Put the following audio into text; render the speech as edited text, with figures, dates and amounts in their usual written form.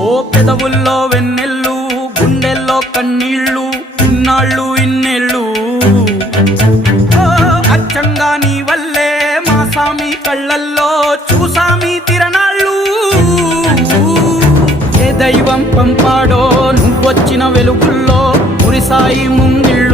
ఓ పెదవుల్లో వెన్నెల్లు గుండెల్లో కన్నీళ్ళు ఇన్నాళ్ళు ఇన్నేళ్ళు అచ్చంగా నీ వల్లే మా సామి కళ్ళల్లో చూసామి తిరణాళ్ళు ఏ దైవం పంపాడో నువ్వొచ్చిన వెలుగుల్లో మురిసాయి ముంగిళ్ళు